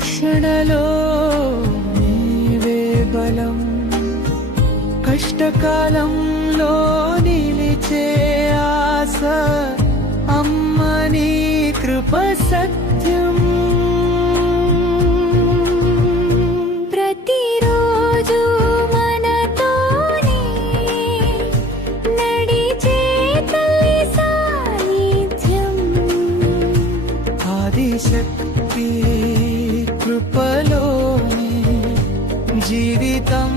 కృపలో నీవే బలం. కష్టకాలంలో నిలిచే ఆశ అమ్మ నీ కృప సత్యం. ప్రతిరోజు కృపలోని జీవితం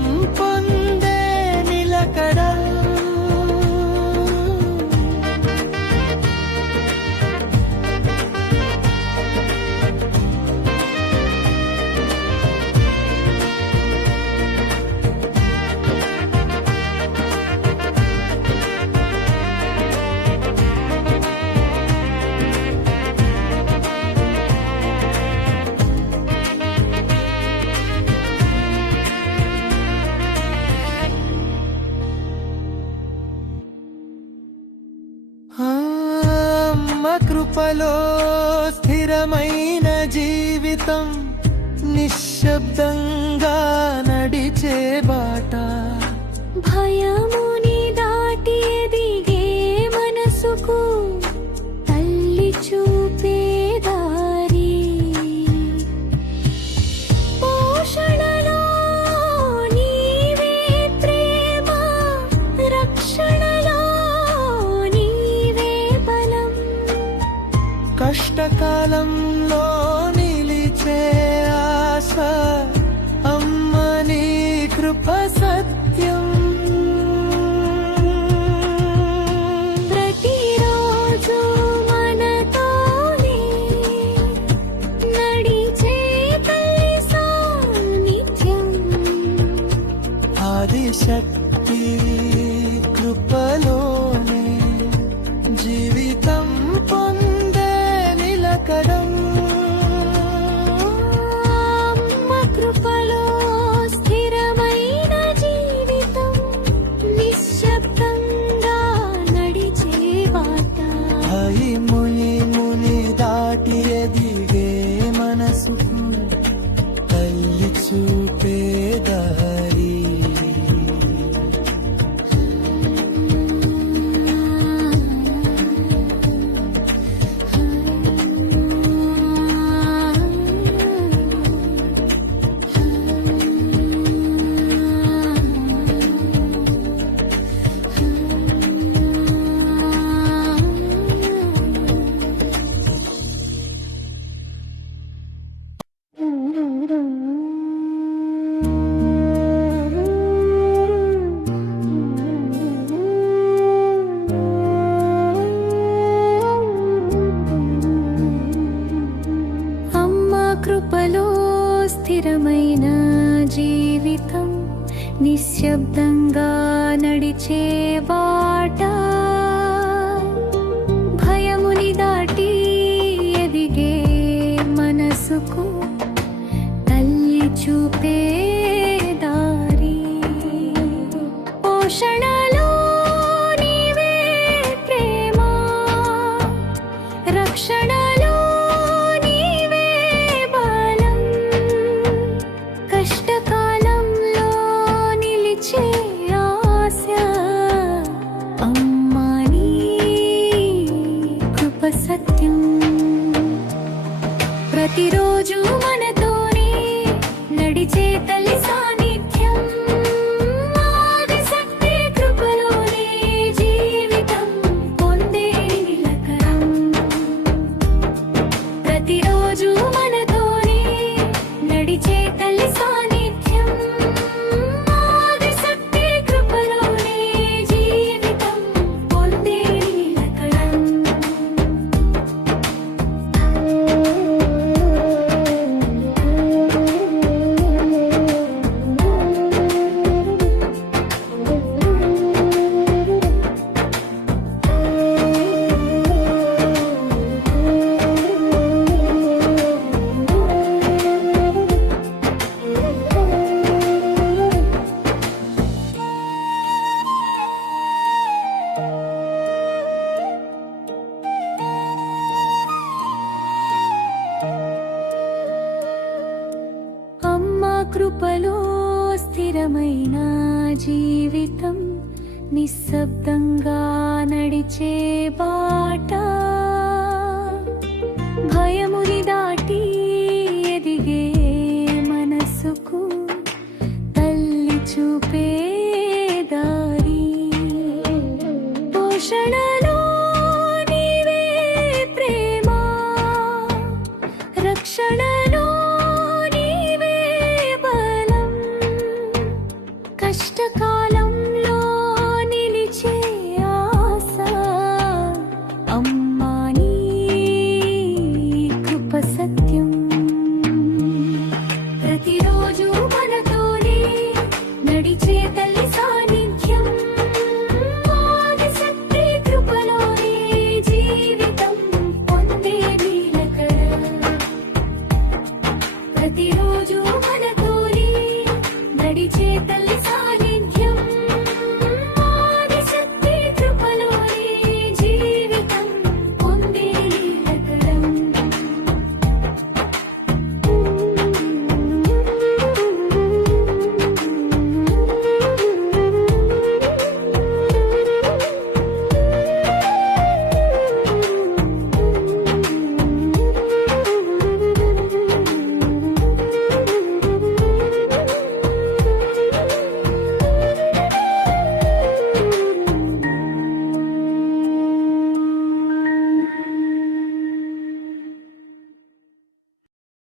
కృపలో స్థిరమైన జీవితం నిశ్శబ్దంగా నడిచే బాట. భయముని దాటి ఎదిగే మనసుకు కష్టకాలంలో నిలిచే ఆశ. బాట భయముని దాటి ఎదిగే మనసుకు తల్లి చూపే దారి. పోషణలో నీవే ప్రేమ. రక్షణలో కష్టకాలంలో నిలిచే ఆశ. స్థిరమైన జీవితం నిశ్శబ్దంగా నడిచే బాట. భయముని దాటి ఎదిగే మనసుకు తల్లి చూపే అతడి చేతల